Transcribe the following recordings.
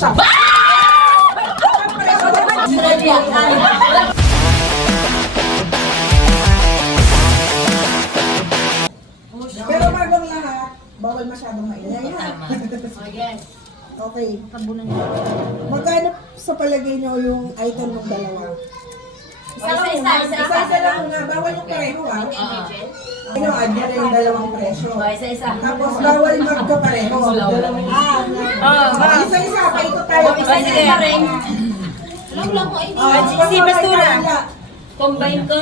siya. Pero bago ang lahat, bawal masyadong maingay ha. Yes. Okay. Magkano sa palagay nyo yung item ng dalawa? Isa lang nga, bawal yung pareho ha. Ano, add nyo na yung dalawang presyo. Isa-isa. Tapos bawal magkapareho. Isa-isa, paikot tayo. Isa-isa rin. Lang ko ay Si Bastura. Combine ko.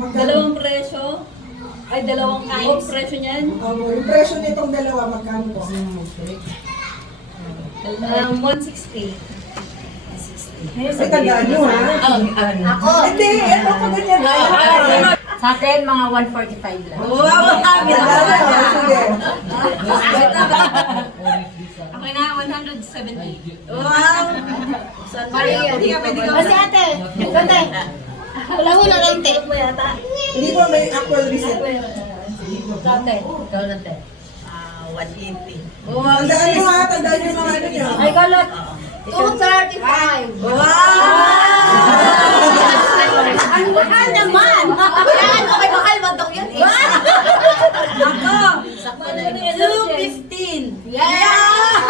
Magkano? Dalawang presyo. Ay, dalawang presyo niyan. Yung presyo nitong dalawa, magkano po? 160. Ay, tandaan nyo ha. Ako. Hindi, ito ko ganyan. Sa akin, mga 145 lang. Wow, kami Sige. Ako na, 170. Wow! Kasi ate, ganda. Wala ko na lang te. Hindi ko may actual receipt. Ate, ikaw na te. 180. Tandaan nyo ha, tandaan nyo mga ano nyo. Ay, kalot. 235. Wow! Ang mahal naman. Yan, okay, mahal ba itong yun eh? Ako! Sakto na yun. 215. Yeah!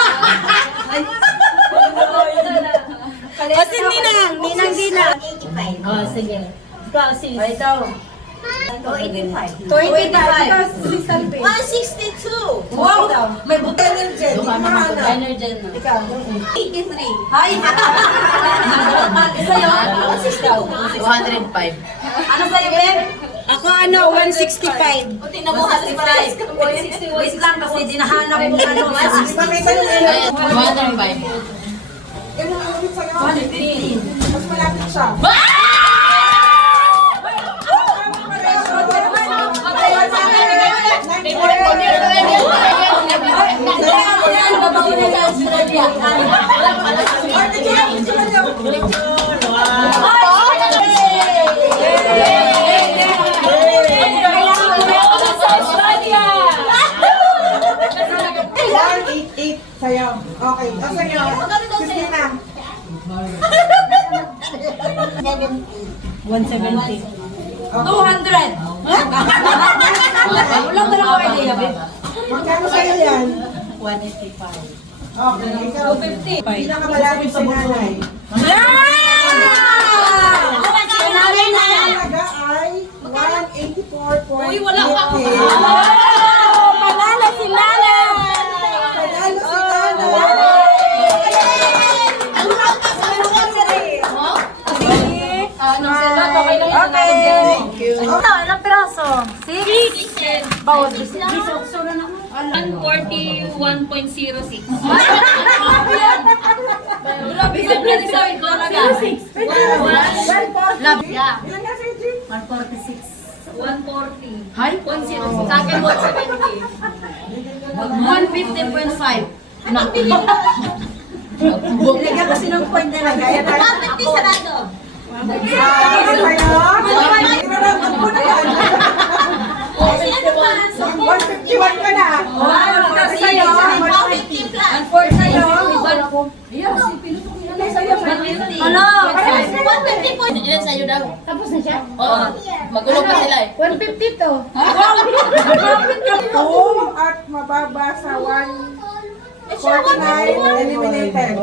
Kasi Ninang Ninang. 85. Oh, sige. Ikaw, sis. Ay, ito. 285. 162. Wow! May butangan dyan. Hindi ko mahanap. Energen na. Ikaw. 83. Hay! Sa'yo? 205. Ano sa'yo, Ben? Ako 165. O, tingnan mo, halos pares. Wait lang kasi dinahanap ko Ipakita nyo ngayon. 205. Ano ang ulit sa'yo? 115. Mas malapit siya. Sa'yo. Okay. O sa'yo. Christina. 170. 200. Ulang na lang ako idea, Ben. Magkano sa'yo yan? 185. Okay. Ikaw. 250. Pinakamalapit si nanay. Nanay na. Ang halaga ay 184.50. Uy, wala pa ako. Panalo si Lala! Panalo si nanay. Ito, ilang piraso? 6. Bawat 141.06. Bisip na sa ito talaga. Love, yeah. Ilan nga sa'yo, Jim? 146. 140. Hay? 106. Sa akin, 170. 150.5. Na. Nilagyan kasi ng point talaga. Yan ay. 150 sarado. Sa'yo? Ibaramot mo na yan. 151 ka na. Sa'yo? 150 plus. 140 sa'yo. Ano? 150 po. Yan sa'yo daw. Tapos na siya? Oo. Magulong pa sila eh. 150 to. Two at mababa sa 149 eliminated.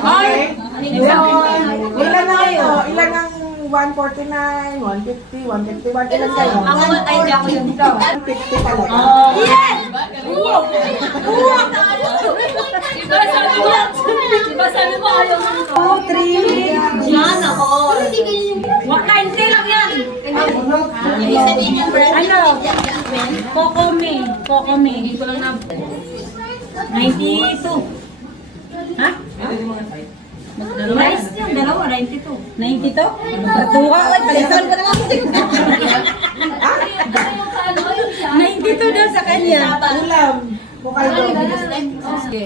Ay! Ilan na kayo? Ilan ang 149, 150, 151? Ilan kayo? Ako, ay, di ako yun. 150 talaga. Yes! Diba sabi mo ayaw mo ito? 2, 3, Yan ako. Hindi lang yan. Ano? Kokome. Hindi ko lang na... 92. Ha? Nice yung dalawa, 92. 92? Natuwa, ay, palitan ka na lang. 92 daw sa kanya. ulam. Bukay doon. Sige.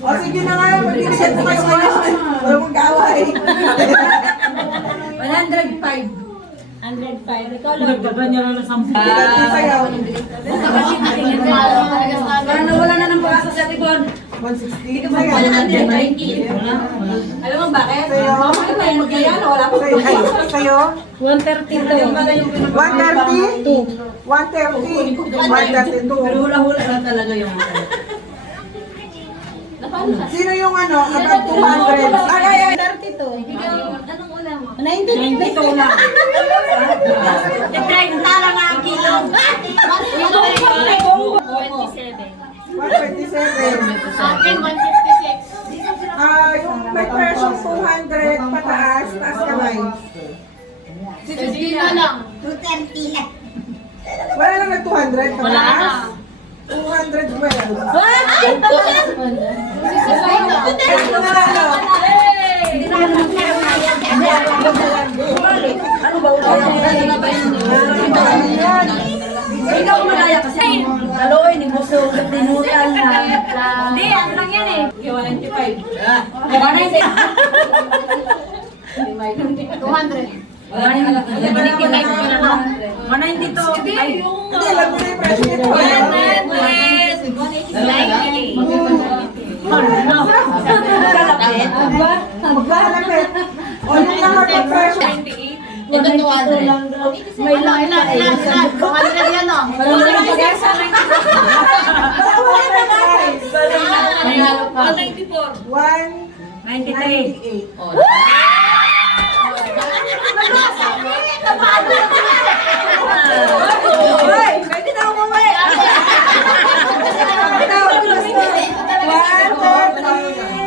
O sige na nga, mag-iisip ko kayo ngayon. Wala mong gaway. 105. 105. Ikaw lang. Nagdaba niya lang ng 10. Sa'yo. Para nawala na ng pag-asa sa likod. 160. Alam mo bakit? Sa'yo? Mamaya may magayano, wala pa. Sa'yo? 130 to. 130? 130. 132. Pero hula-hula lang talaga yung Sino yung ano, above 200? Ay, 30 to. Anong ulam mo? 90 to lang. Tala nga ang kilo. 127. Sa akin, 156. Yung may presyong 200 pataas, taas kamay. 60 na lang. Wala lang nag 200 Wala na. pataas? 212. Ano ba ulit? Ikaw malaya kasi. Taloy, ni Busog, tinutan na. Hindi, ano lang yan eh. 195. 200. 192. 192. Ay, Hindi, alam mo na yung presyo nito. Magkakalapit. O yung lahat ng presyo. Ito 200. May lang Ilan, ilan, ilan. 200 yan o. Nangyalo pa. 198. Hoy, pwede na umuwi.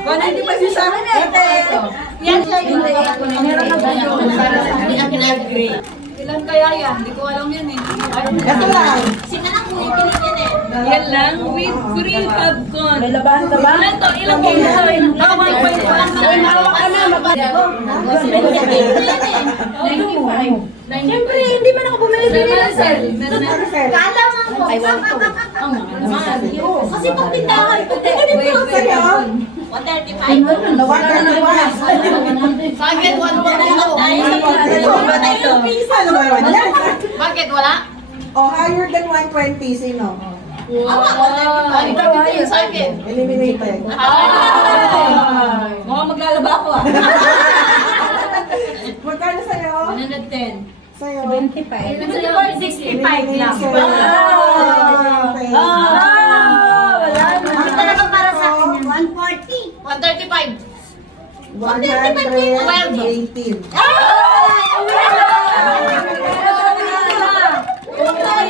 195 yung sa akin eh. Yan siya yung Meron na ba yung Hindi ang pinag-grade. Ilan kaya yan? Hindi ko alam yan eh. Ito lang. Sinanang mo yung pinigyan eh. Yan lang, with free popcorn. May labahan ka ba? Ilan to? Ilang kilo to? Ah, 1.1. Uy, mahawak ka na. Siyempre, hindi man ako bumili din nila, sir. Ano, sir? Kala mo po. Ay, wala ko. Kasi pag tindahan ko, Sa'yo? 135. Nawala na naman. Sa akin, 142. Ano ba naman yan? Bakit wala? O, higher than 120, sino? Ikaw ayos. Sa akin. Eliminated. Mukhang maglalaba ako ah. Magkano sa'yo? 110. Sa'yo? 25. 65 lang. Okay. Wala na. Ang talaga para sa akin. 135. 118.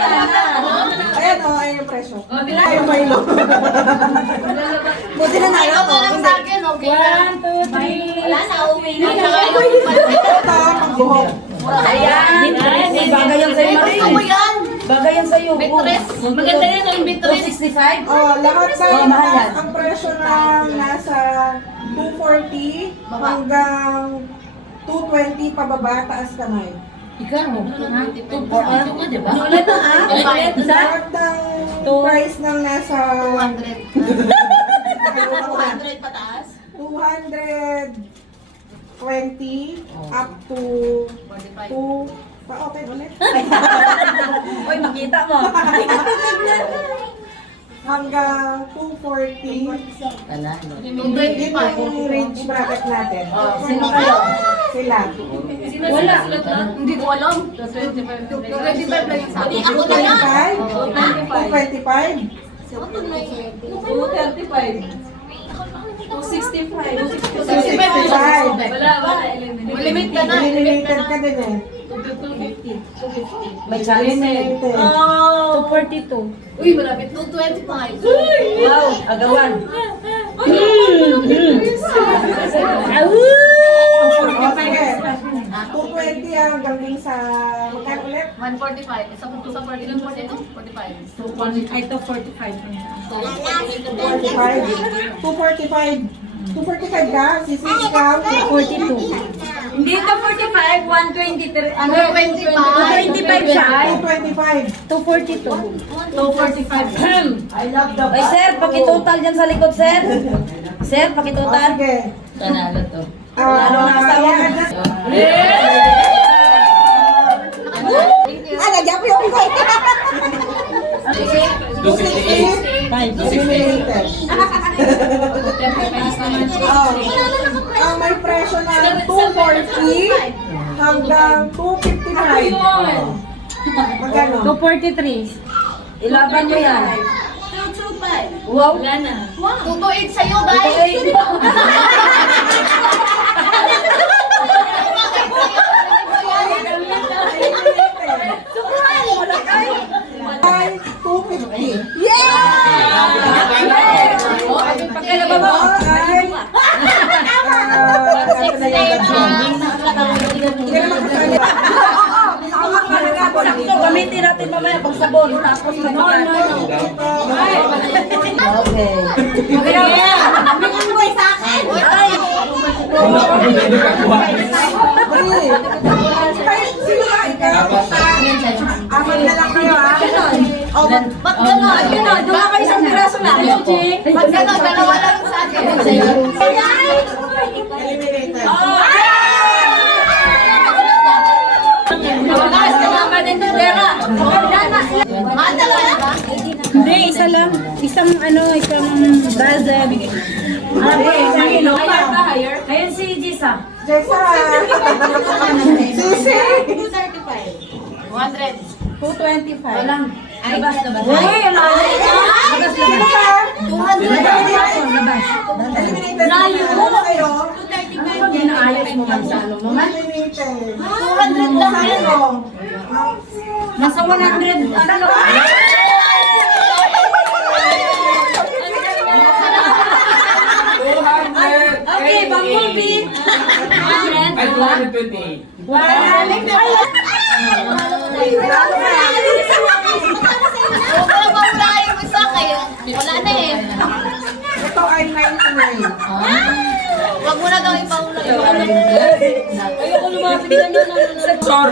Ayan o, ayan yung presyo. Ayun mo ilo. Buti na Ayaw nayo mo lang sa akin, okay lang. 1, 2, 3. Wala na, uwi na. Tsaka yung Ito, pangbuhok. Ayan. Bagay yan sa'yo, Marie. Gusto ko yan. Bagay yan sa'yo. Bitres. Maganda yan ang bitres. 265? Oh, lahat na Oh, mahal yan. ang presyo ng nasa 240 hanggang 220 pababa, taas kamay. Ikaw, Ito nga, di ba? Ulit na ah. Lahat ng price ng nasa 200. 200 pataas. 220 up to 2 pa-open ulit. Uy, makita mo. Hanggang 240. Yun 225. yung range bracket natin. Sino kayo? Sila. Wala. Hindi ko alam. 225 lang yung sabi. Ako na yan. 225? 265. Limit ka na. Eliminated ka din eh. May challenge na yun. Eliminated. 242. Uy, malapit. 225. Wow, agawan. O sige. 220 ang galing sa magkano ulit? 145. Isa ko sa 42. 45. Ay, to 45. 245. 245 ka? Sisig ka? 42. Hindi to 45, 123. Ano? 125. 225 siya. 225. 242. 245. I love the Ay, sir, pakitotal dyan sa likod, sir. Sir, O pakitotal. sige. Panalo to. Lalo na sa Ayan. Ah, nagyapo yung 260. Eliminated. Ang may presyo na 240 hanggang 255. Magkano? 243. Ilaban mo yan. Wow. Wala na. Tutuin sa'yo, guys. Ay, 250. Pagkalaba mo. Ay, Sakto, gamitin natin mamaya pag sabon. Tapos magkano. Okay. Ay, sino ba ikaw? Apat na lang kayo, ha? Oh, Ba't gano'n? Doon ka isang piraso na. Ba't gano'n? Dalawa lang sa akin. eliminated. Lakas na mga kanendera. Dalawa ba? Hindi, isa lang. Isang dozen. Ayun si Jisa. Jessa! Sisi! 100. 225. Walang. Labas, labas. Uy, ano? Sino ka? 200. Eliminated. Ano kayo? Ano ba ginaayos mo man sa ano mo man? Eliminated. 200 lang yan. Sino? Nasa 100. Ano? Okay, Bumblebee. Ay, 228. Huwag ka lang mawala yung isa kayo. Wala na eh. Ito ay 99. Huwag mo na daw ipaula. Ayoko lumapit na yun. Sor!